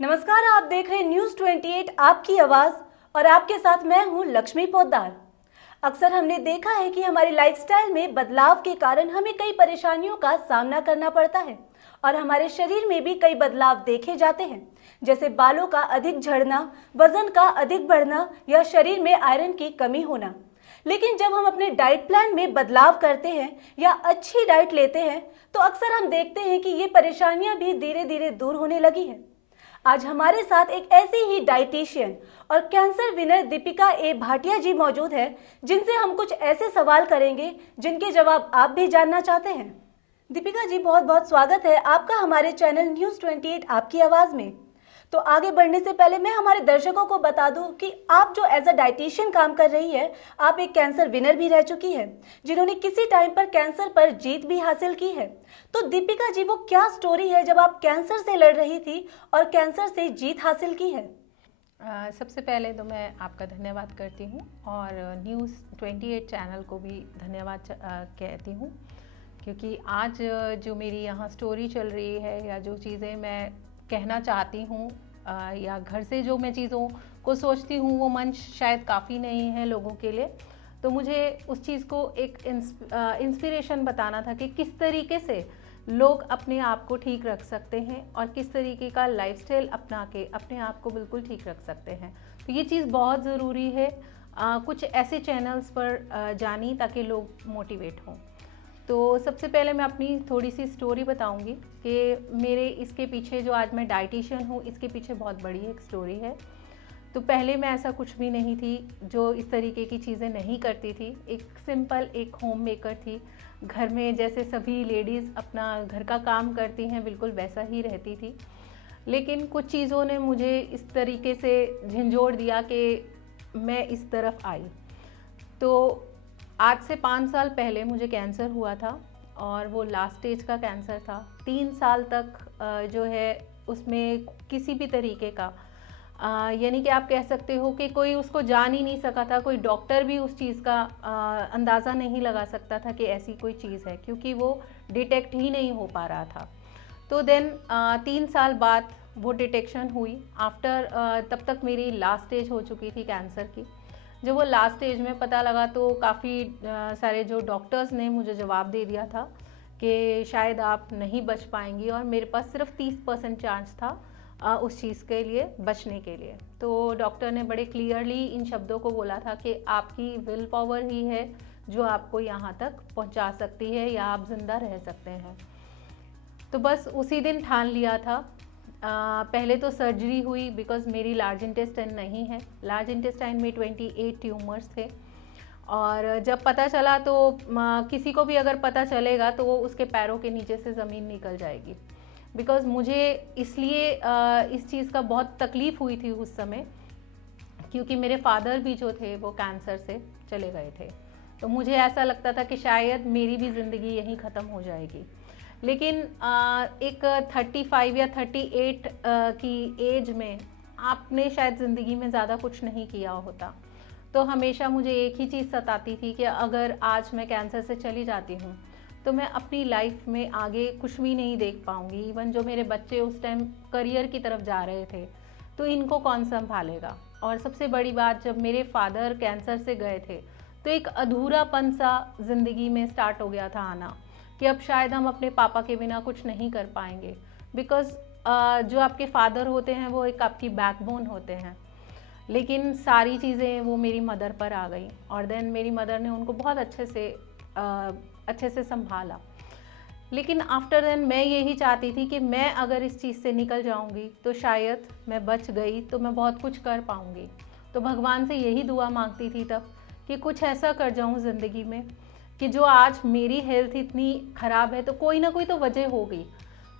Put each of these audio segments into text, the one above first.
नमस्कार, आप देख रहे हैं न्यूज़ 28 आपकी आवाज़ और आपके साथ मैं हूं लक्ष्मी पोद्दार। अक्सर हमने देखा है कि हमारी लाइफस्टाइल में बदलाव के कारण हमें कई परेशानियों का सामना करना पड़ता है और हमारे शरीर में भी कई बदलाव देखे जाते हैं, जैसे बालों का अधिक झड़ना, वजन का अधिक बढ़ना या शरीर में आयरन की कमी होना। लेकिन जब हम अपने डाइट प्लान में बदलाव करते हैं या अच्छी डाइट लेते हैं तो अक्सर हम देखते हैं कि ये परेशानियां भी धीरे धीरे दूर होने लगी हैं। आज हमारे साथ एक ऐसी ही डाइटिशियन और कैंसर विनर दीपिका ए भाटिया जी मौजूद है, जिनसे हम कुछ ऐसे सवाल करेंगे जिनके जवाब आप भी जानना चाहते हैं। दीपिका जी, बहुत बहुत स्वागत है आपका हमारे चैनल न्यूज़ 28 आपकी आवाज़ में। तो आगे बढ़ने से पहले मैं हमारे दर्शकों को बता दूं कि आप जो एज अ डाइटिशियन काम कर रही है, आप एक कैंसर विनर भी रह चुकी है, जिन्होंने किसी टाइम पर कैंसर पर जीत भी हासिल की है। तो दीपिका जी, वो क्या स्टोरी है जब आप कैंसर से लड़ रही थी और कैंसर से जीत हासिल की है? सबसे पहले तो मैं आपका धन्यवाद करती हूँ और न्यूज़ 28 चैनल को भी धन्यवाद कहती हूँ, क्योंकि आज जो मेरी यहाँ स्टोरी चल रही है या जो चीज़ें मैं कहना चाहती हूँ या घर से जो मैं चीज़ों को सोचती हूँ वो मंच शायद काफ़ी नहीं है लोगों के लिए। तो मुझे उस चीज़ को एक इंस्पिरेशन बताना था कि किस तरीके से लोग अपने आप को ठीक रख सकते हैं और किस तरीके का लाइफस्टाइल अपना के अपने आप को बिल्कुल ठीक रख सकते हैं। तो ये चीज़ बहुत ज़रूरी है कुछ ऐसे चैनल्स पर जानी ताकि लोग मोटिवेट हों। तो सबसे पहले मैं अपनी थोड़ी सी स्टोरी बताऊंगी कि मेरे इसके पीछे जो आज मैं डाइटिशियन हूँ इसके पीछे बहुत बड़ी एक स्टोरी है। तो पहले मैं ऐसा कुछ भी नहीं थी, जो इस तरीके की चीज़ें नहीं करती थी। एक सिंपल एक होम मेकर थी, घर में जैसे सभी लेडीज़ अपना घर का काम करती हैं बिल्कुल वैसा ही रहती थी। लेकिन कुछ चीज़ों ने मुझे इस तरीके से झंझोड़ दिया कि मैं इस तरफ आई। तो आज से 5 साल पहले मुझे कैंसर हुआ था और वो लास्ट स्टेज का कैंसर था। 3 साल तक जो है उसमें किसी भी तरीके का यानी कि आप कह सकते हो कि कोई उसको जान ही नहीं सका था, कोई डॉक्टर भी उस चीज़ का अंदाज़ा नहीं लगा सकता था कि ऐसी कोई चीज़ है, क्योंकि वो डिटेक्ट ही नहीं हो पा रहा था। तो देन 3 साल बाद वो डिटेक्शन हुई। आफ्टर तब तक मेरी लास्ट स्टेज हो चुकी थी कैंसर की। जब वो लास्ट स्टेज में पता लगा तो काफ़ी सारे जो डॉक्टर्स ने मुझे जवाब दे दिया था कि शायद आप नहीं बच पाएंगी, और मेरे पास सिर्फ 30% चांस था उस चीज़ के लिए बचने के लिए। तो डॉक्टर ने बड़े क्लियरली इन शब्दों को बोला था कि आपकी विल पावर ही है जो आपको यहाँ तक पहुँचा सकती है या आप ज़िंदा रह सकते हैं। तो बस उसी दिन ठान लिया था। पहले तो सर्जरी हुई बिकॉज़ मेरी लार्ज इंटेस्टाइन नहीं है। लार्ज इंटेस्टाइन में 28 ट्यूमर्स थे, और जब पता चला तो किसी को भी अगर पता चलेगा तो वो उसके पैरों के नीचे से ज़मीन निकल जाएगी। बिकॉज़ मुझे इसलिए इस चीज़ का बहुत तकलीफ़ हुई थी उस समय, क्योंकि मेरे फादर भी जो थे वो कैंसर से चले गए थे। तो मुझे ऐसा लगता था कि शायद मेरी भी ज़िंदगी यहीं ख़त्म हो जाएगी। लेकिन एक 35 या 38 की एज में आपने शायद ज़िंदगी में ज़्यादा कुछ नहीं किया होता। तो हमेशा मुझे एक ही चीज़ सताती थी कि अगर आज मैं कैंसर से चली जाती हूँ तो मैं अपनी लाइफ में आगे कुछ भी नहीं देख पाऊँगी। इवन जो मेरे बच्चे उस टाइम करियर की तरफ जा रहे थे तो इनको कौन संभालेगा। और सबसे बड़ी बात, जब मेरे फादर कैंसर से गए थे तो एक अधूरापन सा ज़िंदगी में स्टार्ट हो गया था आना, कि अब शायद हम अपने पापा के बिना कुछ नहीं कर पाएंगे। बिकॉज़ जो आपके फादर होते हैं वो एक आपकी बैकबोन होते हैं। लेकिन सारी चीज़ें वो मेरी मदर पर आ गई, और देन मेरी मदर ने उनको बहुत अच्छे से संभाला। लेकिन आफ्टर देन मैं यही चाहती थी कि मैं अगर इस चीज़ से निकल जाऊंगी तो शायद मैं बच गई तो मैं बहुत कुछ कर पाऊंगी। तो भगवान से यही दुआ मांगती थी तब कि कुछ ऐसा कर जाऊं ज़िंदगी में कि जो आज मेरी हेल्थ इतनी ख़राब है तो कोई ना कोई तो वजह होगी।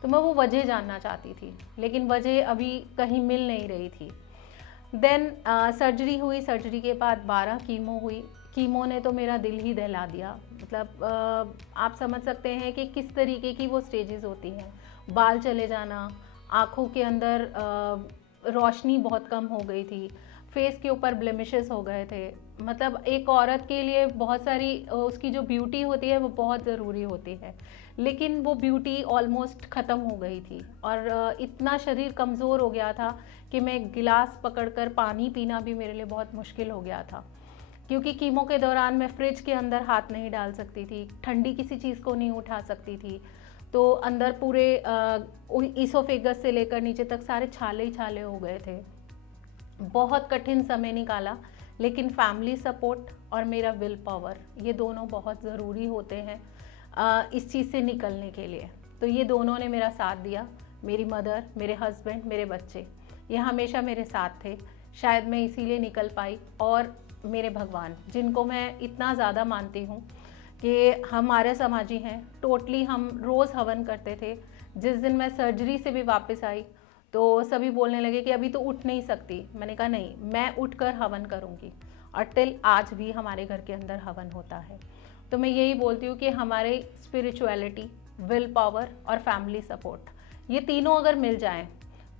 तो मैं वो वजह जानना चाहती थी, लेकिन वजह अभी कहीं मिल नहीं रही थी। देन सर्जरी हुई। सर्जरी के बाद 12 कीमो हुई। कीमो ने तो मेरा दिल ही दहला दिया। मतलब आप समझ सकते हैं कि किस तरीके की वो स्टेजेस होती हैं। बाल चले जाना, आँखों के अंदर रोशनी बहुत कम हो गई थी, फेस के ऊपर ब्लेमिशेस हो गए थे, मतलब एक औरत के लिए बहुत सारी उसकी जो ब्यूटी होती है वो बहुत ज़रूरी होती है, लेकिन वो ब्यूटी ऑलमोस्ट ख़त्म हो गई थी और इतना शरीर कमज़ोर हो गया था कि मैं गिलास पकड़कर पानी पीना भी मेरे लिए बहुत मुश्किल हो गया था, क्योंकि कीमो के दौरान मैं फ्रिज के अंदर हाथ नहीं डाल सकती थी, ठंडी किसी चीज़ को नहीं उठा सकती थी, तो अंदर पूरे ईसोफेगस से लेकर नीचे तक सारे छाले ही छाले हो गए थे। बहुत कठिन समय निकाला, लेकिन फैमिली सपोर्ट और मेरा विल पावर, ये दोनों बहुत ज़रूरी होते हैं इस चीज़ से निकलने के लिए। तो ये दोनों ने मेरा साथ दिया, मेरी मदर, मेरे हस्बैंड, मेरे बच्चे, ये हमेशा मेरे साथ थे। शायद मैं इसीलिए निकल पाई। और मेरे भगवान, जिनको मैं इतना ज़्यादा मानती हूँ कि हमारे समाजी हैं, टोटली हम रोज़ हवन करते थे। जिस दिन मैं सर्जरी से भी वापस आई तो सभी बोलने लगे कि अभी तो उठ नहीं सकती। मैंने कहा नहीं, मैं उठकर हवन करूँगी, और टिल आज भी हमारे घर के अंदर हवन होता है। तो मैं यही बोलती हूँ कि हमारे स्पिरिचुअलिटी, विल पावर और फैमिली सपोर्ट, ये तीनों अगर मिल जाएं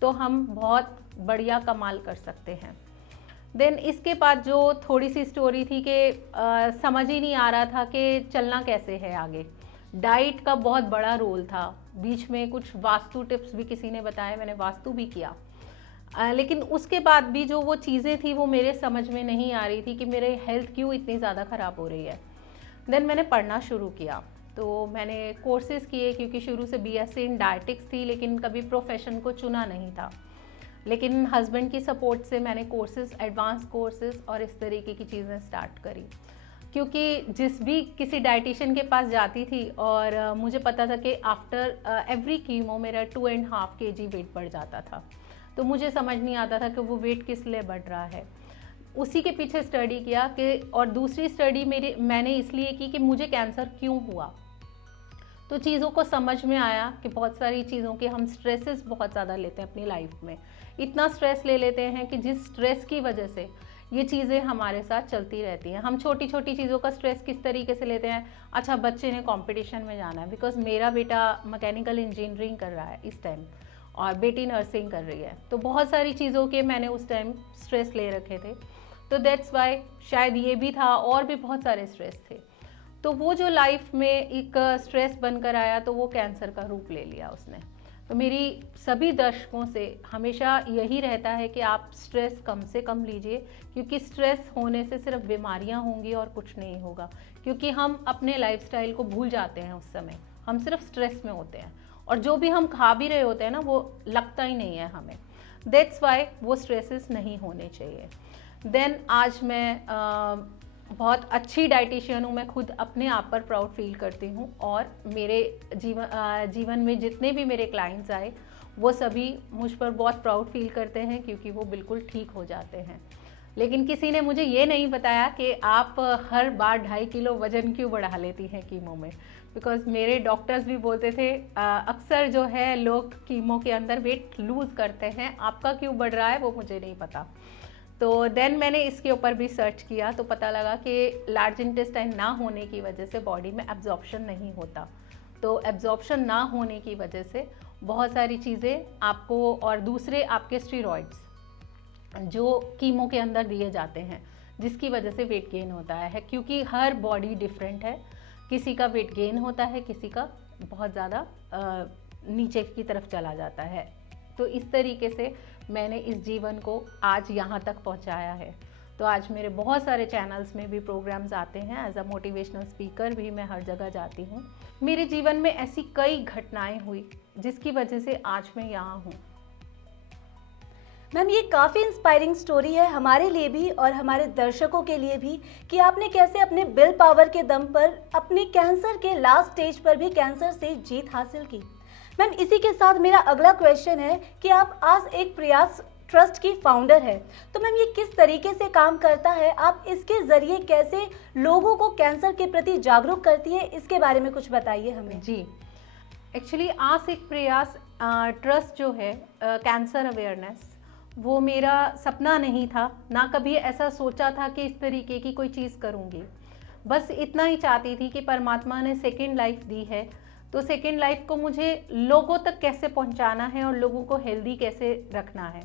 तो हम बहुत बढ़िया कमाल कर सकते हैं। देन इसके बाद जो थोड़ी सी स्टोरी थी कि समझ ही नहीं आ रहा था कि चलना कैसे है आगे। डाइट का बहुत बड़ा रोल था, बीच में कुछ वास्तु टिप्स भी किसी ने बताया, मैंने वास्तु भी किया, लेकिन उसके बाद भी जो वो चीज़ें थी वो मेरे समझ में नहीं आ रही थी कि मेरे हेल्थ क्यों इतनी ज़्यादा ख़राब हो रही है। देन मैंने पढ़ना शुरू किया, तो मैंने कोर्सेज़ किए, क्योंकि शुरू से बीएससी इन डायटिक्स थी, लेकिन कभी प्रोफेशन को चुना नहीं था। लेकिन हस्बैंड की सपोर्ट से मैंने कोर्सेज़, एडवांस कोर्सेज़ और इस तरीके की चीज़ें स्टार्ट करी, क्योंकि जिस भी किसी डाइटिशियन के पास जाती थी और मुझे पता था कि आफ्टर एवरी कीमो मेरा 2.5 kg वेट बढ़ जाता था, तो मुझे समझ नहीं आता था कि वो वेट किस लिए बढ़ रहा है। उसी के पीछे स्टडी किया कि, और दूसरी स्टडी मैंने इसलिए की कि मुझे कैंसर क्यों हुआ। तो चीज़ों को समझ में आया कि बहुत सारी चीज़ों के हम स्ट्रेसेस बहुत ज़्यादा लेते हैं अपनी लाइफ में, इतना स्ट्रेस ले लेते हैं कि जिस स्ट्रेस की वजह से ये चीज़ें हमारे साथ चलती रहती हैं। हम छोटी छोटी चीज़ों का स्ट्रेस किस तरीके से लेते हैं, अच्छा बच्चे ने कंपटीशन में जाना है, बिकॉज मेरा बेटा मैकेनिकल इंजीनियरिंग कर रहा है इस टाइम और बेटी नर्सिंग कर रही है, तो बहुत सारी चीज़ों के मैंने उस टाइम स्ट्रेस ले रखे थे। तो दैट्स वाई, शायद ये भी था, और भी बहुत सारे स्ट्रेस थे। तो वो जो लाइफ में एक स्ट्रेस बनकर आया तो वो कैंसर का रूप ले लिया उसने। तो मेरी सभी दर्शकों से हमेशा यही रहता है कि आप स्ट्रेस कम से कम लीजिए, क्योंकि स्ट्रेस होने से सिर्फ बीमारियां होंगी और कुछ नहीं होगा, क्योंकि हम अपने लाइफस्टाइल को भूल जाते हैं उस समय, हम सिर्फ स्ट्रेस में होते हैं, और जो भी हम खा भी रहे होते हैं ना वो लगता ही नहीं है हमें। दैट्स वाई वो स्ट्रेसेस नहीं होने चाहिए। देन आज मैं बहुत अच्छी डाइटिशियन हूँ, मैं खुद अपने आप पर प्राउड फील करती हूँ, और मेरे जीवन में जितने भी मेरे क्लाइंट्स आए वो सभी मुझ पर बहुत प्राउड फील करते हैं, क्योंकि वो बिल्कुल ठीक हो जाते हैं। लेकिन किसी ने मुझे ये नहीं बताया कि आप हर बार 2.5 किलो वज़न क्यों बढ़ा लेती हैं कीमो में, बिकॉज मेरे डॉक्टर्स भी बोलते थे अक्सर जो है लोग कीमो के अंदर वेट लूज़ करते हैं, आपका क्यों बढ़ रहा है वो मुझे नहीं पता। तो देन मैंने इसके ऊपर भी सर्च किया, तो पता लगा कि लार्ज इंटेस्टाइन ना होने की वजह से बॉडी में एब्जॉर्प्शन नहीं होता। तो एब्जॉर्प्शन ना होने की वजह से बहुत सारी चीज़ें आपको, और दूसरे आपके स्टेरॉइड्स जो कीमो के अंदर दिए जाते हैं, जिसकी वजह से वेट गेन होता है, क्योंकि हर बॉडी डिफरेंट है, किसी का वेट गेन होता है, किसी का बहुत ज़्यादा नीचे की तरफ चला जाता है। तो इस तरीके से मैंने इस जीवन को आज यहाँ तक पहुँचाया है। तो आज मेरे बहुत सारे चैनल्स में भी प्रोग्राम्स आते हैं, एज अ मोटिवेशनल स्पीकर भी मैं हर जगह जाती हूँ। मेरे जीवन में ऐसी कई घटनाएं हुई जिसकी वजह से आज मैं यहाँ हूँ। मैम, ये काफ़ी इंस्पायरिंग स्टोरी है हमारे लिए भी और हमारे दर्शकों के लिए भी, कि आपने कैसे अपने विल पावर के दम पर अपने कैंसर के लास्ट स्टेज पर भी कैंसर से जीत हासिल की। मैम, इसी के साथ मेरा अगला क्वेश्चन है कि आप आज एक प्रयास ट्रस्ट की फाउंडर है, तो मैम ये किस तरीके से काम करता है, आप इसके ज़रिए कैसे लोगों को कैंसर के प्रति जागरूक करती है, इसके बारे में कुछ बताइए हमें। जी, एक्चुअली आज एक प्रयास ट्रस्ट जो है कैंसर अवेयरनेस, वो मेरा सपना नहीं था, ना कभी ऐसा सोचा था कि इस तरीके की कोई चीज़ करूँगी। बस इतना ही चाहती थी कि परमात्मा ने सेकेंड लाइफ दी है, तो सेकेंड लाइफ को मुझे लोगों तक कैसे पहुंचाना है और लोगों को हेल्दी कैसे रखना है।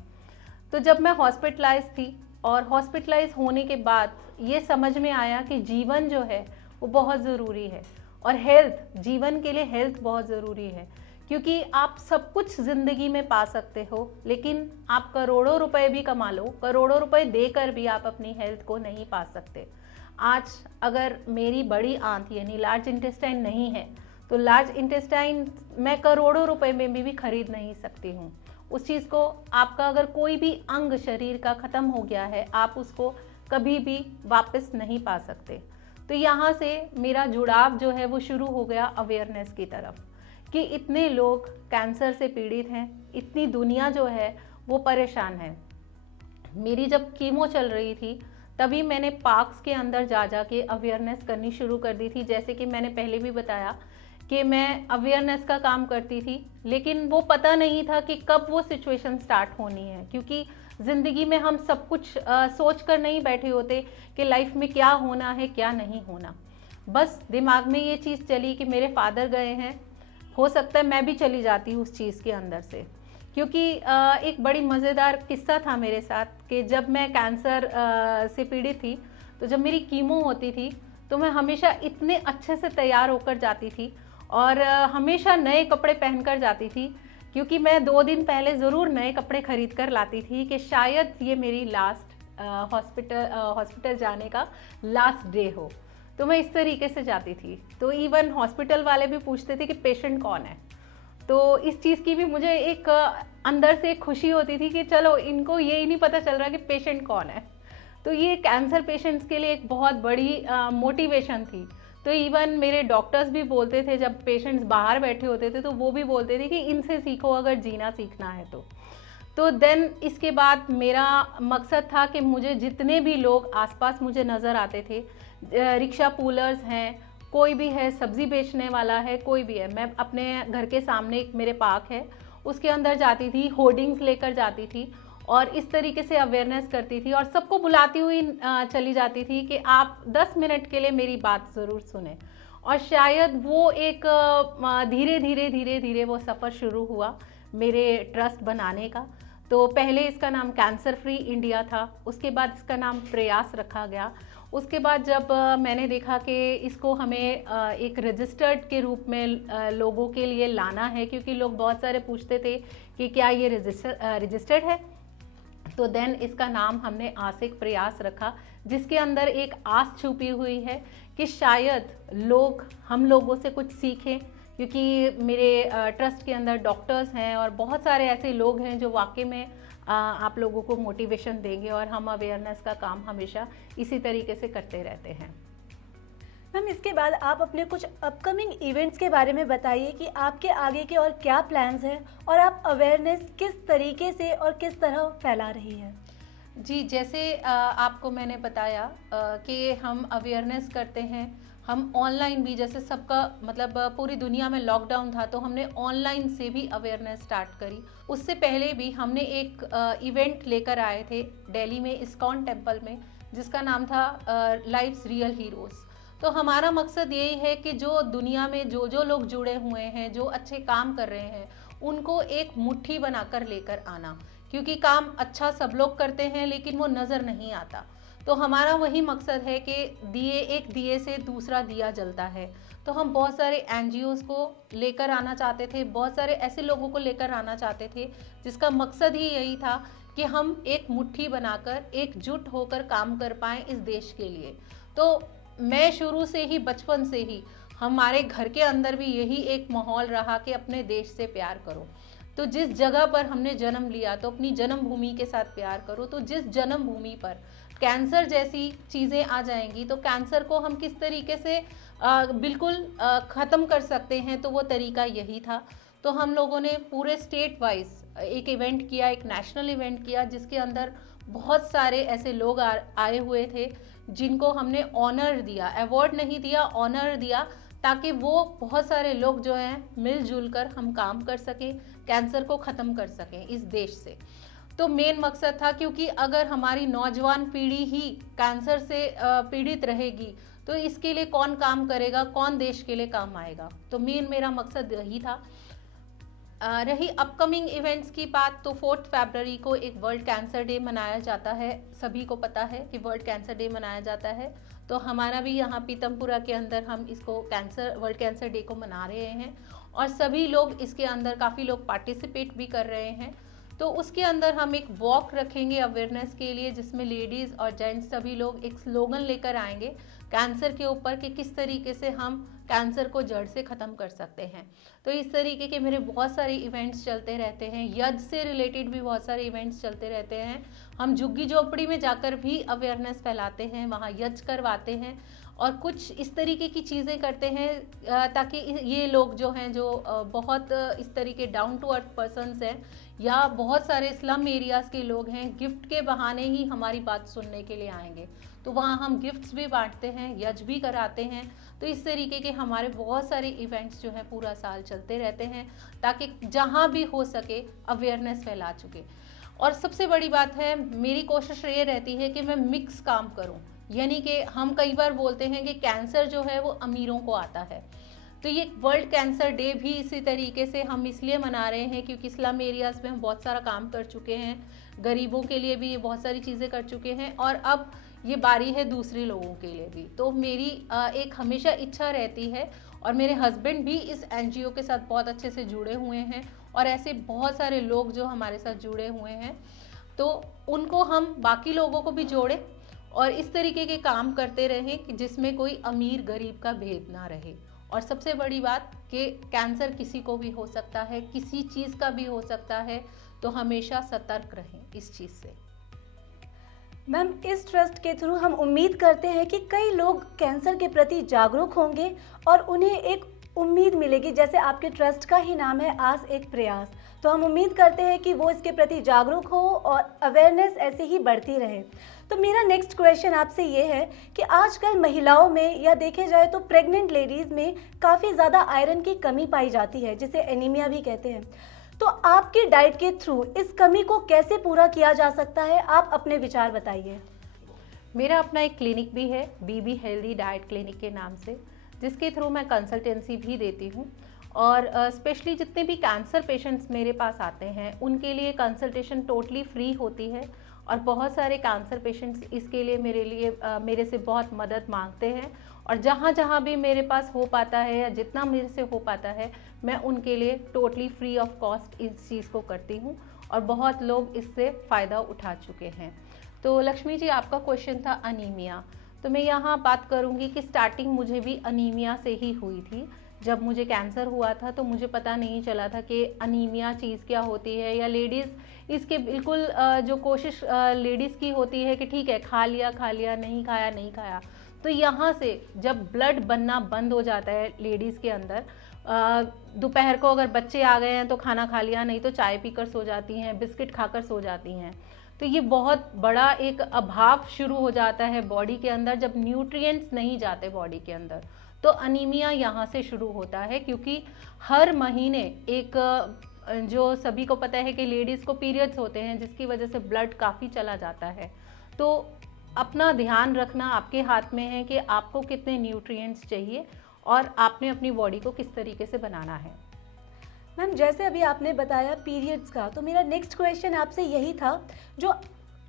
तो जब मैं हॉस्पिटलाइज थी और हॉस्पिटलाइज होने के बाद ये समझ में आया कि जीवन जो है वो बहुत ज़रूरी है, और हेल्थ, जीवन के लिए हेल्थ बहुत ज़रूरी है। क्योंकि आप सब कुछ ज़िंदगी में पा सकते हो, लेकिन आप करोड़ों रुपए भी कमा लो, करोड़ों रुपए देकर भी आप अपनी हेल्थ को नहीं पा सकते। आज अगर मेरी बड़ी आंत यानी लार्ज इंटेस्टाइन नहीं है, तो लार्ज इंटेस्टाइन मैं करोड़ों रुपए में भी खरीद नहीं सकती हूँ। उस चीज़ को, आपका अगर कोई भी अंग शरीर का ख़त्म हो गया है, आप उसको कभी भी वापस नहीं पा सकते। तो यहाँ से मेरा जुड़ाव जो है वो शुरू हो गया अवेयरनेस की तरफ, कि इतने लोग कैंसर से पीड़ित हैं, इतनी दुनिया जो है वो परेशान है। मेरी जब कीमो चल रही थी तभी मैंने पार्क्स के अंदर जा के अवेयरनेस करनी शुरू कर दी थी। जैसे कि मैंने पहले भी बताया कि मैं अवेयरनेस का काम करती थी, लेकिन वो पता नहीं था कि कब वो सिचुएशन स्टार्ट होनी है, क्योंकि ज़िंदगी में हम सब कुछ सोच कर नहीं बैठे होते कि लाइफ में क्या होना है क्या नहीं होना। बस दिमाग में ये चीज़ चली कि मेरे फादर गए हैं, हो सकता है मैं भी चली जाती हूँ उस चीज़ के अंदर से। क्योंकि एक बड़ी मज़ेदार किस्सा था मेरे साथ कि जब मैं कैंसर से पीड़ित थी, तो जब मेरी कीमो होती थी तो मैं हमेशा इतने अच्छे से तैयार होकर जाती थी और हमेशा नए कपड़े पहनकर जाती थी, क्योंकि मैं 2 दिन पहले ज़रूर नए कपड़े खरीद कर लाती थी कि शायद ये मेरी लास्ट हॉस्पिटल जाने का लास्ट डे हो। तो मैं इस तरीके से जाती थी। तो इवन हॉस्पिटल वाले भी पूछते थे कि पेशेंट कौन है। तो इस चीज़ की भी मुझे एक अंदर से एक खुशी होती थी कि चलो, इनको ये ही नहीं पता चल रहा कि पेशेंट कौन है। तो ये कैंसर पेशेंट्स के लिए एक बहुत बड़ी मोटिवेशन थी। तो इवन मेरे डॉक्टर्स भी बोलते थे, जब पेशेंट्स बाहर बैठे होते थे तो वो भी बोलते थे कि इनसे सीखो अगर जीना सीखना है तो देन इसके बाद मेरा मकसद था कि मुझे जितने भी लोग आसपास मुझे नज़र आते थे, रिक्शा पुलर्स हैं, कोई भी है, सब्ज़ी बेचने वाला है, कोई भी है, मैं अपने घर के सामने एक मेरे पार्क है उसके अंदर जाती थी, होर्डिंग्स लेकर जाती थी और इस तरीके से अवेयरनेस करती थी और सबको बुलाती हुई चली जाती थी कि आप 10 मिनट के लिए मेरी बात ज़रूर सुने। और शायद वो एक धीरे धीरे वो सफ़र शुरू हुआ मेरे ट्रस्ट बनाने का। तो पहले इसका नाम कैंसर फ्री इंडिया था, उसके बाद इसका नाम प्रयास रखा गया। उसके बाद जब मैंने देखा कि इसको हमें एक रजिस्टर्ड के रूप में लोगों के लिए लाना है, क्योंकि लोग बहुत सारे पूछते थे कि क्या ये रजिस्टर्ड है, तो देन इसका नाम हमने आसिक प्रयास रखा, जिसके अंदर एक आस छुपी हुई है कि शायद लोग हम लोगों से कुछ सीखें, क्योंकि मेरे ट्रस्ट के अंदर डॉक्टर्स हैं और बहुत सारे ऐसे लोग हैं जो वाकई में आप लोगों को मोटिवेशन देंगे और हम अवेयरनेस का काम हमेशा इसी तरीके से करते रहते हैं। मैम, इसके बाद आप अपने कुछ अपकमिंग इवेंट्स के बारे में बताइए कि आपके आगे के और क्या प्लान्स हैं और आप अवेयरनेस किस तरीके से और किस तरह फैला रही है। जी, जैसे आपको मैंने बताया कि हम अवेयरनेस करते हैं, हम ऑनलाइन भी, जैसे सबका मतलब पूरी दुनिया में लॉकडाउन था तो हमने ऑनलाइन से भी अवेयरनेस स्टार्ट करी। उससे पहले भी हमने एक इवेंट लेकर आए थे दिल्ली में इस्कॉन टेम्पल में, जिसका नाम था लाइव्स रियल हीरोज़। तो हमारा मकसद यही है कि जो दुनिया में जो लोग जुड़े हुए हैं, जो अच्छे काम कर रहे हैं, उनको एक मुट्ठी बनाकर लेकर आना, क्योंकि काम अच्छा सब लोग करते हैं लेकिन वो नज़र नहीं आता। तो हमारा वही मकसद है कि एक दिए से दूसरा दिया जलता है। तो हम बहुत सारे NGOs को लेकर आना चाहते थे, बहुत सारे ऐसे लोगों को लेकर आना चाहते थे जिसका मकसद ही यही था कि हम एक मुट्ठी बनाकर एकजुट होकर काम कर पाएँ इस देश के लिए। तो मैं शुरू से ही, बचपन से ही, हमारे घर के अंदर भी यही एक माहौल रहा कि अपने देश से प्यार करो। तो जिस जगह पर हमने जन्म लिया तो अपनी जन्मभूमि के साथ प्यार करो। तो जिस जन्मभूमि पर कैंसर जैसी चीज़ें आ जाएंगी तो कैंसर को हम किस तरीके से बिल्कुल ख़त्म कर सकते हैं, तो वो तरीका यही था। तो हम लोगों ने पूरे स्टेट वाइज एक इवेंट किया, एक नेशनल इवेंट किया, जिसके अंदर बहुत सारे ऐसे लोग आए हुए थे जिनको हमने ऑनर दिया, अवार्ड नहीं दिया, ऑनर दिया, ताकि वो बहुत सारे लोग जो हैं मिलजुल कर हम काम कर सकें, कैंसर को ख़त्म कर सकें इस देश से। तो मेन मकसद था, क्योंकि अगर हमारी नौजवान पीढ़ी ही कैंसर से पीड़ित रहेगी तो इसके लिए कौन काम करेगा, कौन देश के लिए काम आएगा। तो मेन मेरा मकसद यही था। रही अपकमिंग इवेंट्स की बात, तो 4 फरवरी को एक वर्ल्ड कैंसर डे मनाया जाता है। सभी को पता है कि वर्ल्ड कैंसर डे मनाया जाता है, तो हमारा भी यहाँ पीतमपुरा के अंदर हम इसको वर्ल्ड कैंसर डे को मना रहे हैं और सभी लोग इसके अंदर, काफ़ी लोग पार्टिसिपेट भी कर रहे हैं। तो उसके अंदर हम एक वॉक रखेंगे अवेयरनेस के लिए, जिसमें लेडीज़ और जेंट्स सभी लोग एक स्लोगन लेकर आएंगे कैंसर के ऊपर कि किस तरीके से हम कैंसर को जड़ से ख़त्म कर सकते हैं। तो इस तरीके के मेरे बहुत सारे इवेंट्स चलते रहते हैं, यज्ञ से रिलेटेड भी बहुत सारे इवेंट्स चलते रहते हैं। हम झुग्गी झोपड़ी में जाकर भी अवेयरनेस फैलाते हैं, वहाँ यज्ञ करवाते हैं और कुछ इस तरीके की चीज़ें करते हैं ताकि ये लोग जो हैं, जो बहुत इस तरीके डाउन टू अर्थ पर्सन्स हैं या बहुत सारे स्लम एरियाज़ के लोग हैं, गिफ्ट के बहाने ही हमारी बात सुनने के लिए आएंगे। तो वहाँ हम गिफ्ट्स भी बांटते हैं, यज्ञ भी कराते हैं। तो इस तरीके के हमारे बहुत सारे इवेंट्स जो हैं पूरा साल चलते रहते हैं ताकि जहाँ भी हो सके अवेयरनेस फैला चुके। और सबसे बड़ी बात है, मेरी कोशिश ये रहती है कि मैं मिक्स काम करूँ, यानी कि हम कई बार बोलते हैं कि कैंसर जो है वो अमीरों को आता है, तो ये वर्ल्ड कैंसर डे भी इसी तरीके से हम इसलिए मना रहे हैं क्योंकि स्लम एरियाज़ में हम बहुत सारा काम कर चुके हैं, गरीबों के लिए भी ये बहुत सारी चीज़ें कर चुके हैं और अब ये बारी है दूसरे लोगों के लिए भी। तो मेरी एक हमेशा इच्छा रहती है और मेरे हस्बैंड भी इस एनजीओ के साथ बहुत अच्छे से जुड़े हुए हैं और ऐसे बहुत सारे लोग जो हमारे साथ जुड़े हुए हैं, तो उनको हम बाकी लोगों को भी जोड़ें और इस तरीके के काम करते रहें कि जिसमें कोई अमीर गरीब का भेद ना रहे। और सबसे बड़ी बात कि कैंसर किसी को भी हो सकता है, किसी चीज़ का भी हो सकता है, तो हमेशा सतर्क रहें इस चीज़ से। मैम, इस ट्रस्ट के थ्रू हम उम्मीद करते हैं कि कई लोग कैंसर के प्रति जागरूक होंगे और उन्हें एक उम्मीद मिलेगी, जैसे आपके ट्रस्ट का ही नाम है आस एक प्रयास। तो हम उम्मीद करते हैं कि वो इसके प्रति जागरूक हो और अवेयरनेस ऐसे ही बढ़ती रहे। तो मेरा नेक्स्ट क्वेश्चन आपसे ये है कि आजकल महिलाओं में या देखे जाए तो प्रेग्नेंट लेडीज़ में काफ़ी ज़्यादा आयरन की कमी पाई जाती है, जिसे एनीमिया भी कहते हैं। तो आपकी डाइट के थ्रू इस कमी को कैसे पूरा किया जा सकता है, आप अपने विचार बताइए। मेरा अपना एक क्लिनिक भी है, बीबी हेल्दी डाइट क्लिनिक के नाम से, जिसके थ्रू मैं कंसल्टेंसी भी देती हूँ और स्पेशली जितने भी कैंसर पेशेंट्स मेरे पास आते हैं उनके लिए कंसल्टेशन टोटली फ्री होती है और बहुत सारे कैंसर पेशेंट्स इसके लिए मेरे से बहुत मदद मांगते हैं और जहाँ जहाँ भी मेरे पास हो पाता है या जितना मेरे से हो पाता है मैं उनके लिए टोटली फ्री ऑफ कॉस्ट इस चीज़ को करती हूँ और बहुत लोग इससे फ़ायदा उठा चुके हैं। तो लक्ष्मी जी, आपका क्वेश्चन था अनीमिया, तो मैं यहाँ बात करूँगी कि स्टार्टिंग मुझे भी अनीमिया से ही हुई थी। जब मुझे कैंसर हुआ था तो मुझे पता नहीं चला था कि अनीमिया चीज़ क्या होती है, या लेडीज़ इसके बिल्कुल जो कोशिश लेडीज़ की होती है कि ठीक है खा लिया, नहीं खाया। तो यहाँ से जब ब्लड बनना बंद हो जाता है लेडीज़ के अंदर, दोपहर को अगर बच्चे आ गए हैं तो खाना खा लिया, नहीं तो चाय पीकर सो जाती हैं, बिस्किट खाकर सो जाती हैं, तो ये बहुत बड़ा एक अभाव शुरू हो जाता है बॉडी के अंदर। जब न्यूट्रिएंट्स नहीं जाते बॉडी के अंदर तो अनीमिया यहाँ से शुरू होता है, क्योंकि हर महीने एक जो सभी को पता है कि लेडीज़ को पीरियड्स होते हैं जिसकी वजह से ब्लड काफ़ी चला जाता है। तो अपना ध्यान रखना आपके हाथ में है कि आपको कितने न्यूट्रिएंट्स चाहिए और आपने अपनी बॉडी को किस तरीके से बनाना है। मैम, जैसे अभी आपने बताया पीरियड्स का, तो मेरा नेक्स्ट क्वेश्चन आपसे यही था, जो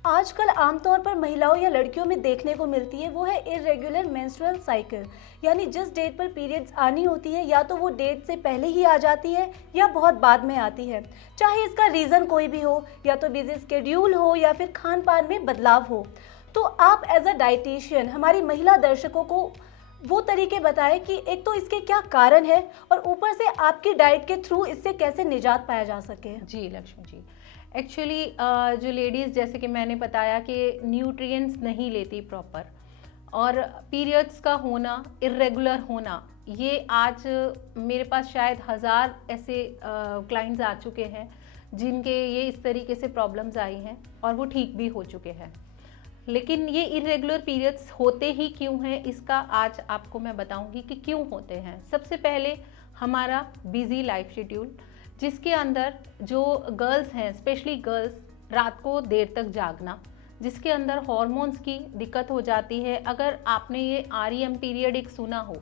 आजकल आमतौर पर महिलाओं या लड़कियों में देखने को मिलती है वो है इरेगुलर मेंस्ट्रुअल साइकिल, यानी जिस डेट पर पीरियड्स आनी होती है या तो वो डेट से पहले ही आ जाती है या बहुत बाद में आती है। चाहे इसका रीज़न कोई भी हो, या तो बिजी स्केड्यूल हो या फिर खान पान में बदलाव हो। तो आप एज अ डाइटिशियन हमारी महिला दर्शकों को वो तरीके बताएं कि एक तो इसके क्या कारण है और ऊपर से आपकी डाइट के थ्रू इससे कैसे निजात पाया जा सके। जी लक्ष्मी जी, एक्चुअली जो लेडीज़, जैसे कि मैंने बताया कि न्यूट्रिएंट्स नहीं लेती प्रॉपर, और पीरियड्स का होना, इर्रेगुलर होना, ये आज मेरे पास शायद 1000 ऐसे क्लाइंट्स आ चुके हैं जिनके ये इस तरीके से प्रॉब्लम्स आई हैं और वो ठीक भी हो चुके हैं। लेकिन ये इरेगुलर पीरियड्स होते ही क्यों हैं, इसका आज आपको मैं बताऊंगी कि क्यों होते हैं। सबसे पहले हमारा बिजी लाइफ शेड्यूल, जिसके अंदर जो गर्ल्स हैं, स्पेशली गर्ल्स, रात को देर तक जागना, जिसके अंदर हॉर्मोन्स की दिक्कत हो जाती है। अगर आपने ये REM पीरियड एक सुना हो,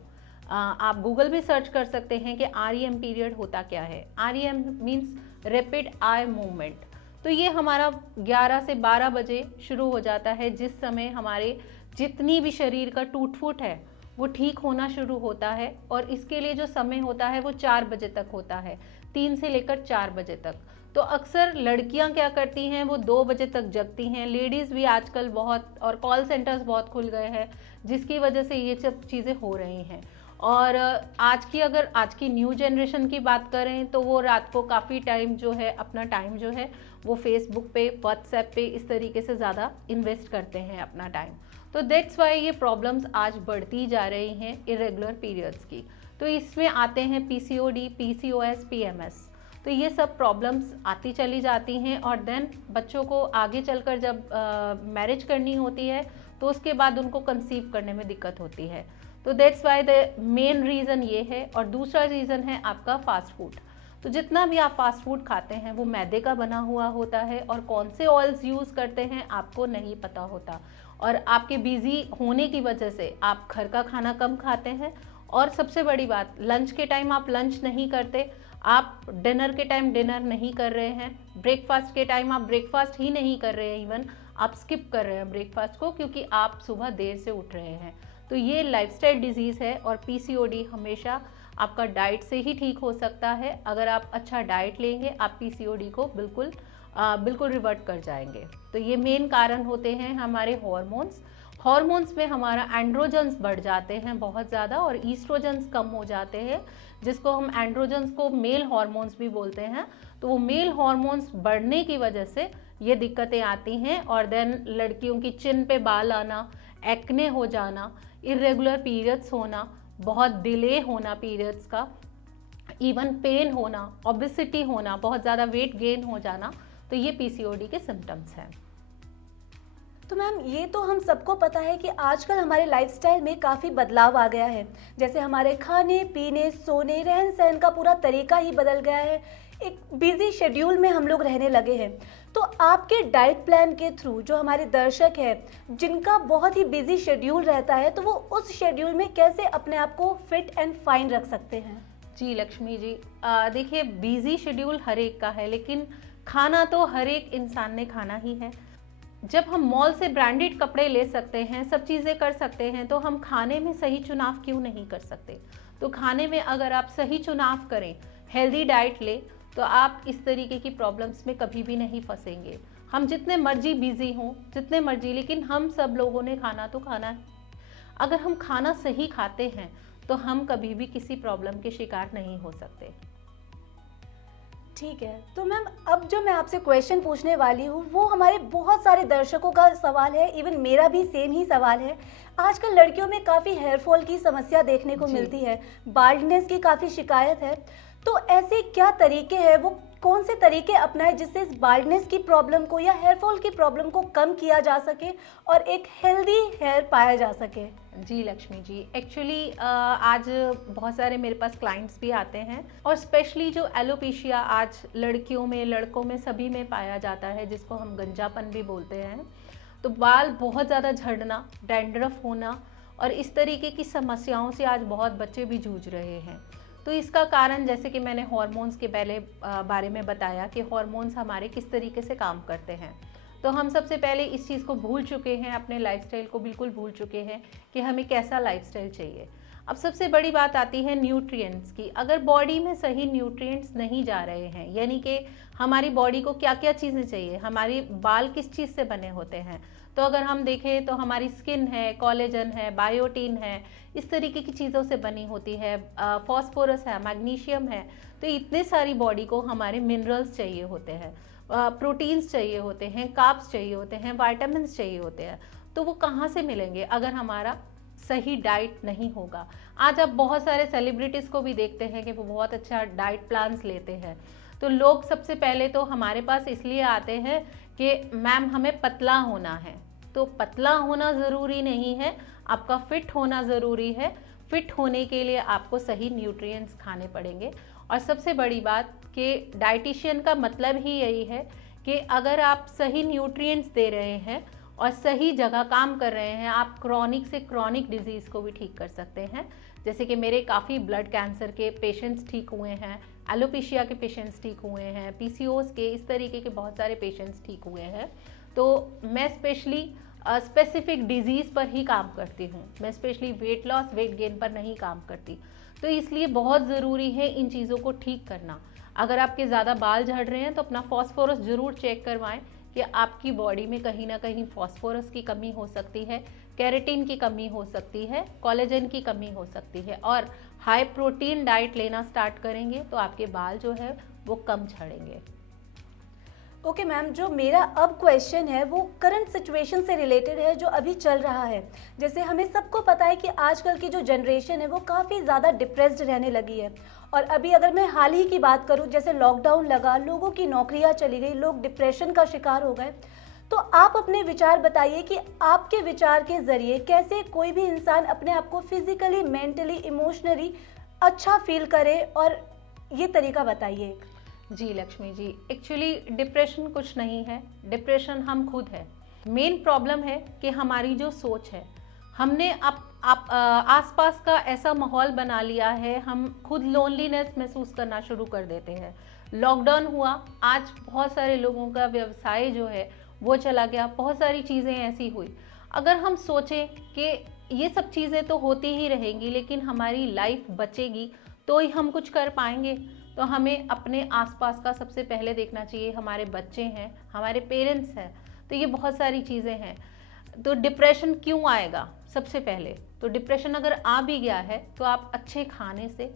आप गूगल भी सर्च कर सकते हैं कि REM पीरियड होता क्या है। REM means rapid eye movement. तो ये हमारा 11 से 12 बजे शुरू हो जाता है, जिस समय हमारे जितनी भी शरीर का टूट फूट है वो ठीक होना शुरू होता है। और इसके लिए जो समय होता है वो 4 बजे तक होता है, 3 से लेकर 4 बजे तक। तो अक्सर लड़कियां क्या करती हैं, वो 2 बजे तक जगती हैं। लेडीज़ भी आजकल बहुत, और कॉल सेंटर्स बहुत खुल गए हैं, जिसकी वजह से ये सब चीज़ें हो रही हैं। और अगर आज की न्यू जनरेशन की बात करें तो वो रात को काफ़ी टाइम जो है, अपना टाइम जो है वो फेसबुक पे, व्हाट्सएप पे इस तरीके से ज़्यादा इन्वेस्ट करते हैं अपना टाइम। तो दैट्स वाई ये प्रॉब्लम्स आज बढ़ती जा रही हैं इरेगुलर पीरियड्स की। तो इसमें आते हैं PCOD, PCOS, PMS। तो ये सब प्रॉब्लम्स आती चली जाती हैं। और देन बच्चों को आगे चलकर जब मैरिज करनी होती है तो उसके बाद उनको कंसीव करने में दिक्कत होती है। तो that's why the main reason ये है। और दूसरा रीज़न है आपका फास्ट फूड। तो जितना भी आप फास्ट फूड खाते हैं वो मैदे का बना हुआ होता है, और कौन से ऑयल्स यूज़ करते हैं आपको नहीं पता होता। और आपके बिजी होने की वजह से आप घर का खाना कम खाते हैं। और सबसे बड़ी बात, लंच के टाइम आप लंच नहीं करते, आप डिनर के टाइम डिनर नहीं कर रहे हैं, ब्रेकफास्ट के टाइम आप ब्रेकफास्ट ही नहीं कर रहे हैं, इवन आप स्किप कर रहे हैं ब्रेकफास्ट को, क्योंकि आप सुबह देर से उठ रहे हैं। तो ये लाइफस्टाइल डिजीज़ है। और PCOD हमेशा आपका डाइट से ही ठीक हो सकता है। अगर आप अच्छा डाइट लेंगे आप PCOD को बिल्कुल रिवर्ट कर जाएंगे। तो ये मेन कारण होते हैं हमारे हॉर्मोन्स में हमारा एंड्रोजन्स बढ़ जाते हैं बहुत ज़्यादा, और ईस्ट्रोजन्स कम हो जाते हैं, जिसको हम एंड्रोजन्स को मेल हार्मोन्स भी बोलते हैं। तो वो मेल हार्मोन्स बढ़ने की वजह से ये दिक्कतें आती हैं। और देन लड़कियों की चिन पे बाल आना, एक्ने हो जाना, इरेगुलर पीरियड्स होना, बहुत डिले होना पीरियड्स का, इवन पेन होना, ओबेसिटी होना, बहुत ज़्यादा वेट गेन हो जाना, तो ये PCOD के सिम्टम्स हैं। तो मैम, ये तो हम सबको पता है कि आजकल हमारे लाइफस्टाइल में काफ़ी बदलाव आ गया है। जैसे हमारे खाने पीने, सोने, रहन सहन का पूरा तरीका ही बदल गया है। एक बिजी शेड्यूल में हम लोग रहने लगे हैं। तो आपके डाइट प्लान के थ्रू जो हमारे दर्शक हैं जिनका बहुत ही बिजी शेड्यूल रहता है, तो वो उस शेड्यूल में कैसे अपने आप को फिट एंड फाइन रख सकते हैं? जी लक्ष्मी जी, देखिए बिजी शेड्यूल हर एक का है, लेकिन खाना तो हर एक इंसान ने खाना ही है। जब हम मॉल से ब्रांडेड कपड़े ले सकते हैं, सब चीज़ें कर सकते हैं, तो हम खाने में सही चुनाव क्यों नहीं कर सकते? तो खाने में अगर आप सही चुनाव करें, हेल्दी डाइट ले, तो आप इस तरीके की प्रॉब्लम्स में कभी भी नहीं फंसेंगे। हम जितने मर्जी बिजी हों, जितने मर्जी, लेकिन हम सब लोगों ने खाना तो खाना है। अगर हम खाना सही खाते हैं तो हम कभी भी किसी प्रॉब्लम के शिकार नहीं हो सकते। ठीक है। तो मैम, अब जो मैं आपसे क्वेश्चन पूछने वाली हूँ वो हमारे बहुत सारे दर्शकों का सवाल है, इवन मेरा भी सेम ही सवाल है। आजकल लड़कियों में काफ़ी हेयर फॉल की समस्या देखने को मिलती है, बाल्डनेस की काफ़ी शिकायत है। तो ऐसे क्या तरीके हैं, वो कौन से तरीके अपनाए जिससे इस बाल्डनेस की प्रॉब्लम को या हेयर फॉल की प्रॉब्लम को कम किया जा सके और एक हेल्दी हेयर पाया जा सके? जी लक्ष्मी जी, एक्चुअली आज बहुत सारे मेरे पास क्लाइंट्स भी आते हैं, और स्पेशली जो एलोपेशिया आज लड़कियों में, लड़कों में, सभी में पाया जाता है, जिसको हम गंजापन भी बोलते हैं। तो बाल बहुत ज़्यादा झड़ना, डैंड्रफ होना, और इस तरीके की समस्याओं से आज बहुत बच्चे भी जूझ रहे हैं। तो इसका कारण, जैसे कि मैंने हार्मोन्स के पहले बारे में बताया कि हार्मोन्स हमारे किस तरीके से काम करते हैं। तो हम सबसे पहले इस चीज़ को भूल चुके हैं, अपने लाइफस्टाइल को बिल्कुल भूल चुके हैं कि हमें कैसा लाइफस्टाइल चाहिए। अब सबसे बड़ी बात आती है न्यूट्रिएंट्स की। अगर बॉडी में सही न्यूट्रिएंट्स नहीं जा रहे हैं, यानी कि हमारी बॉडी को क्या क्या चीज़ें चाहिए, हमारी बाल किस चीज़ से बने होते हैं, तो अगर हम देखें तो हमारी स्किन है, कोलेजन है, बायोटीन है, इस तरीके की चीज़ों से बनी होती है, फॉस्फोरस है, मैग्नीशियम है। तो इतने सारी बॉडी को हमारे मिनरल्स चाहिए होते हैं, प्रोटीन्स चाहिए होते हैं, कार्ब्स चाहिए होते हैं, विटामिन्स चाहिए होते हैं। तो वो कहाँ से मिलेंगे अगर हमारा सही डाइट नहीं होगा? आज आप बहुत सारे सेलिब्रिटीज़ को भी देखते हैं कि वो बहुत अच्छा डाइट प्लान्स लेते हैं। तो लोग सबसे पहले तो हमारे पास इसलिए आते हैं कि मैम हमें पतला होना है। तो पतला होना ज़रूरी नहीं है, आपका फिट होना ज़रूरी है। फिट होने के लिए आपको सही न्यूट्रिएंट्स खाने पड़ेंगे। और सबसे बड़ी बात कि डाइटिशियन का मतलब ही यही है कि अगर आप सही न्यूट्रिएंट्स दे रहे हैं और सही जगह काम कर रहे हैं, आप क्रॉनिक से क्रॉनिक डिजीज़ को भी ठीक कर सकते हैं। जैसे कि मेरे काफ़ी ब्लड कैंसर के पेशेंट्स ठीक हुए हैं, एलोपेशिया के पेशेंट्स ठीक हुए हैं, पीसीओएस के, इस तरीके के बहुत सारे पेशेंट्स ठीक हुए हैं। तो मैं स्पेशली स्पेसिफिक डिजीज़ पर ही काम करती हूँ, मैं specially weight loss weight gain पर नहीं काम करती। तो इसलिए बहुत ज़रूरी है इन चीज़ों को ठीक करना। अगर आपके ज़्यादा बाल झड़ रहे हैं तो अपना फॉस्फोरस ज़रूर चेक करवाएं कि आपकी बॉडी में कहीं ना कहीं फॉस्फोरस की कमी हो सकती है, कैरेटिन की कमी हो सकती है, कोलेजन की कमी हो सकती है। और हाई प्रोटीन डाइट लेना स्टार्ट करेंगे तो आपके बाल जो है वो कम झड़ेंगे। ओके मैम, जो मेरा अब क्वेश्चन है वो करंट सिचुएशन से रिलेटेड है जो अभी चल रहा है। जैसे हमें सबको पता है कि आजकल की जो जनरेशन है वो काफ़ी ज़्यादा डिप्रेस्ड रहने लगी है। और अभी अगर मैं हाल ही की बात करूं, जैसे लॉकडाउन लगा, लोगों की नौकरियां चली गई, लोग डिप्रेशन का शिकार हो गए। तो आप अपने विचार बताइए कि आपके विचार के ज़रिए कैसे कोई भी इंसान अपने आप को फिजिकली, मेंटली, इमोशनली अच्छा फील करे, और ये तरीका बताइए। जी लक्ष्मी जी, एक्चुअली डिप्रेशन कुछ नहीं है, डिप्रेशन हम खुद है। मेन प्रॉब्लम है कि हमारी जो सोच है, हमने आसपास का ऐसा माहौल बना लिया है, हम खुद लोनलीनेस महसूस करना शुरू कर देते हैं। लॉकडाउन हुआ, आज बहुत सारे लोगों का व्यवसाय जो है वो चला गया, बहुत सारी चीज़ें ऐसी हुई। अगर हम सोचें कि ये सब चीज़ें तो होती ही रहेंगी लेकिन हमारी लाइफ बचेगी तो ही हम कुछ कर पाएंगे, तो हमें अपने आसपास का सबसे पहले देखना चाहिए। हमारे बच्चे हैं, हमारे पेरेंट्स हैं, तो ये बहुत सारी चीज़ें हैं। तो डिप्रेशन क्यों आएगा? सबसे पहले तो डिप्रेशन अगर आ भी गया है तो आप अच्छे खाने से,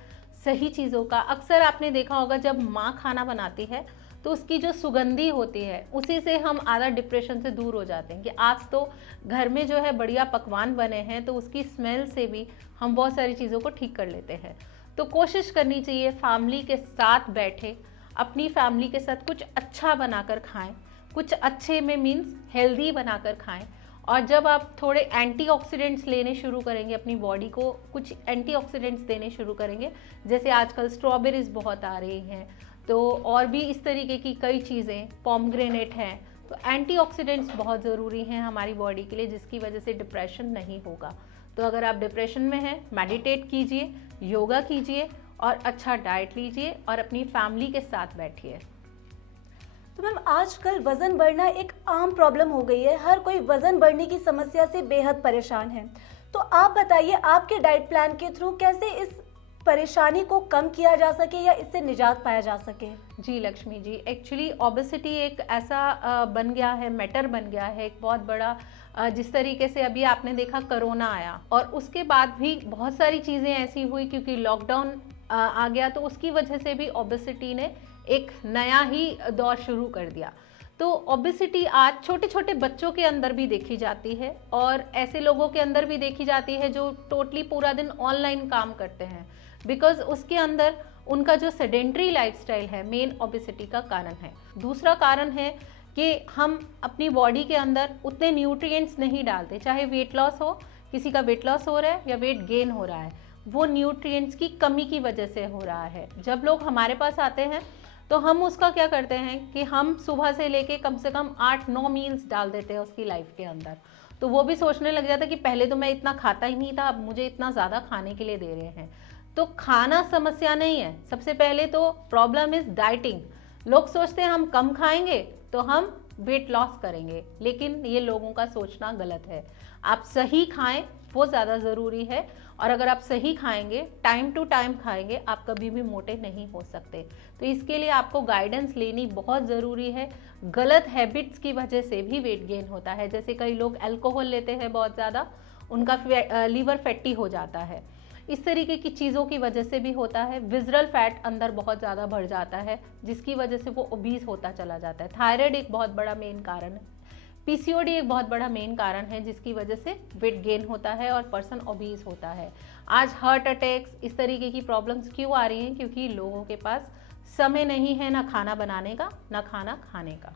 सही चीज़ों का, अक्सर आपने देखा होगा जब माँ खाना बनाती है तो उसकी जो सुगंधी होती है उसी से हम आधा डिप्रेशन से दूर हो जाते हैं कि आज तो घर में जो है बढ़िया पकवान बने हैं, तो उसकी स्मेल से भी हम बहुत सारी चीज़ों को ठीक कर लेते हैं। तो कोशिश करनी चाहिए फैमिली के साथ बैठे, अपनी फैमिली के साथ कुछ अच्छा बनाकर खाएं, कुछ अच्छे में मीन्स हेल्दी बनाकर खाएं। और जब आप थोड़े एंटीऑक्सीडेंट्स लेने शुरू करेंगे, अपनी बॉडी को कुछ एंटीऑक्सीडेंट्स देने शुरू करेंगे, जैसे आजकल स्ट्रॉबेरीज बहुत आ रही हैं, तो और भी इस तरीके की कई चीज़ें, पोमग्रेनेट हैं, तो एंटीऑक्सीडेंट्स बहुत ज़रूरी हैं हमारी बॉडी के लिए, जिसकी वजह से डिप्रेशन नहीं होगा। तो अगर आप डिप्रेशन में हैं, मेडिटेट कीजिए, योगा कीजिए और अच्छा डाइट लीजिए और अपनी फैमिली के साथ बैठिए। तो मैम, आजकल वज़न बढ़ना एक आम प्रॉब्लम हो गई है, हर कोई वज़न बढ़ने की समस्या से बेहद परेशान है। तो आप बताइए, आपके डाइट प्लान के थ्रू कैसे इस परेशानी को कम किया जा सके या इससे निजात पाया जा सके? जी लक्ष्मी जी, एक्चुअली ओबेसिटी एक ऐसा बन गया है, मैटर बन गया है एक बहुत बड़ा। जिस तरीके से अभी आपने देखा कोरोना आया और उसके बाद भी बहुत सारी चीज़ें ऐसी हुई, क्योंकि लॉकडाउन आ गया तो उसकी वजह से भी ओबेसिटी ने एक नया ही दौर शुरू कर दिया। तो ओबेसिटी आज छोटे छोटे बच्चों के अंदर भी देखी जाती है और ऐसे लोगों के अंदर भी देखी जाती है जो टोटली पूरा दिन ऑनलाइन काम करते हैं, बिकॉज उसके अंदर उनका जो सेडेंट्री लाइफस्टाइल है मेन ओबेसिटी का कारण है। दूसरा कारण है कि हम अपनी बॉडी के अंदर उतने न्यूट्रिएंट्स नहीं डालते, चाहे वेट लॉस हो, किसी का वेट लॉस हो रहा है या वेट गेन हो रहा है, वो न्यूट्रिएंट्स की कमी की वजह से हो रहा है। जब लोग हमारे पास आते हैं तो हम उसका क्या करते हैं कि हम सुबह से लेके कम से कम 8-9 मील्स डाल देते हैं उसकी लाइफ के अंदर। तो वो भी सोचने लग जाता है कि पहले तो मैं इतना खाता ही नहीं था, अब मुझे इतना ज़्यादा खाने के लिए दे रहे हैं। तो खाना समस्या नहीं है, सबसे पहले तो प्रॉब्लम इज़ डाइटिंग। लोग सोचते हैं हम कम खाएंगे तो हम वेट लॉस करेंगे, लेकिन ये लोगों का सोचना गलत है। आप सही खाएं, वो ज़्यादा ज़रूरी है। और अगर आप सही खाएंगे, टाइम टू टाइम खाएंगे, आप कभी भी मोटे नहीं हो सकते। तो इसके लिए आपको गाइडेंस लेनी बहुत ज़रूरी है। गलत हैबिट्स की वजह से भी वेट गेन होता है, जैसे कई लोग अल्कोहल लेते हैं बहुत ज़्यादा, उनका लीवर फैटी हो जाता है, इस तरीके की चीज़ों की वजह से भी होता है। विजरल फैट अंदर बहुत ज़्यादा बढ़ जाता है, जिसकी वजह से वो ओबीस होता चला जाता है। थायराइड एक बहुत बड़ा मेन कारण है, पीसीओडी एक बहुत बड़ा मेन कारण है, जिसकी वजह से वेट गेन होता है और पर्सन ओबीस होता है। आज हार्ट अटैक्स, इस तरीके की प्रॉब्लम्स क्यों आ रही हैं? क्योंकि लोगों के पास समय नहीं है, ना खाना बनाने का, ना खाना खाने का।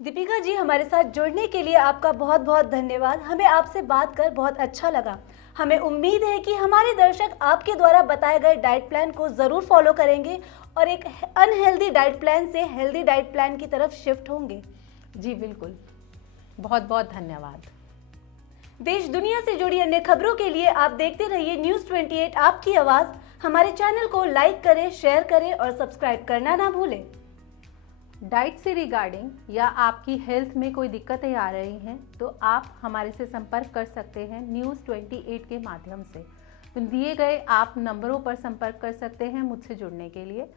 दीपिका जी, हमारे साथ जुड़ने के लिए आपका बहुत बहुत धन्यवाद। हमें आपसे बात कर बहुत अच्छा लगा। हमें उम्मीद है कि हमारे दर्शक आपके द्वारा बताए गए डाइट प्लान को ज़रूर फॉलो करेंगे और एक अनहेल्दी डाइट प्लान से हेल्दी डाइट प्लान की तरफ शिफ्ट होंगे। जी बिल्कुल, बहुत बहुत धन्यवाद। देश दुनिया से जुड़ी अन्य खबरों के लिए आप देखते रहिए न्यूज़ 28 आपकी आवाज़। हमारे चैनल को लाइक करें, शेयर करें और सब्सक्राइब करना ना भूलें। डाइट से रिगार्डिंग या आपकी हेल्थ में कोई दिक्कतें आ रही हैं तो आप हमारे से संपर्क कर सकते हैं न्यूज़ 28 के माध्यम से। तो दिए गए आप नंबरों पर संपर्क कर सकते हैं मुझसे जुड़ने के लिए।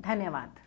धन्यवाद।